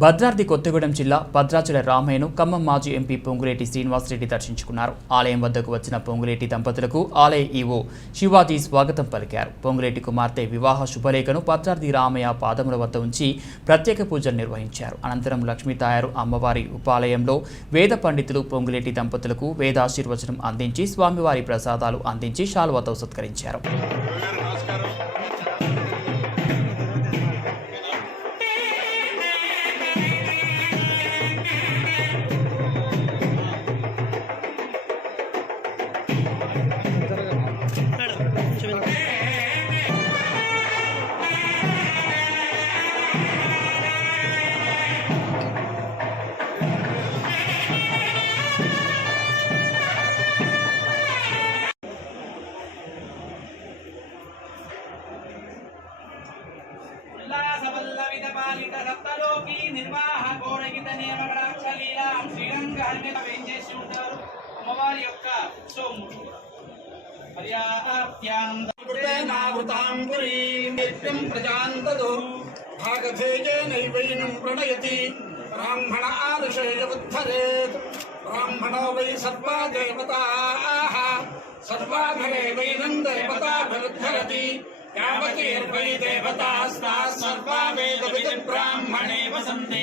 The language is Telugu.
భద్రాద్రి కొత్తగూడెం జిల్లా భద్రాచల రామయ్యను ఖమ్మం మాజీ ఎంపీ పొంగులేటి శ్రీనివాసరెడ్డి దర్శించుకున్నారు. ఆలయం వద్దకు వచ్చిన పొంగులేటి దంపతులకు ఆలయ ఈవో శివాజీ స్వాగతం పలికారు. పొంగులేటి కుమార్తె వివాహ శుభలేఖను భద్రాద్రి రామయ్య పాదముల వద్ద ఉంచి ప్రత్యేక పూజలు నిర్వహించారు. అనంతరం లక్ష్మీతాయారు అమ్మవారి ఉపాలయంలో వేద పండితులు పొంగులేటి దంపతులకు వేదాశీర్వచనం అందించి స్వామివారి ప్రసాదాలు అందించి శాలువాతో సత్కరించారు. పాలిత సప్తలోకి నిర్వాహ కోడగిత నియమగడాక్షలీలా శ్రీరంగాన్ని వేయించేసి ఉంటారు. అమ్మవారి యొక్క సోముడు భాగధేయేనైవైనం ప్రణయతి బ్రాహ్మణ ఆరుషేయముద్ధరేత్ బ్రాహ్మణో వై సర్వా దేవతాః సర్వాభిరేవైనం దేవతాభిరుద్ధరతి యావతీర్వై దేవతాస్తాః సర్వా వేదవిది బ్రాహ్మణే వసంతే.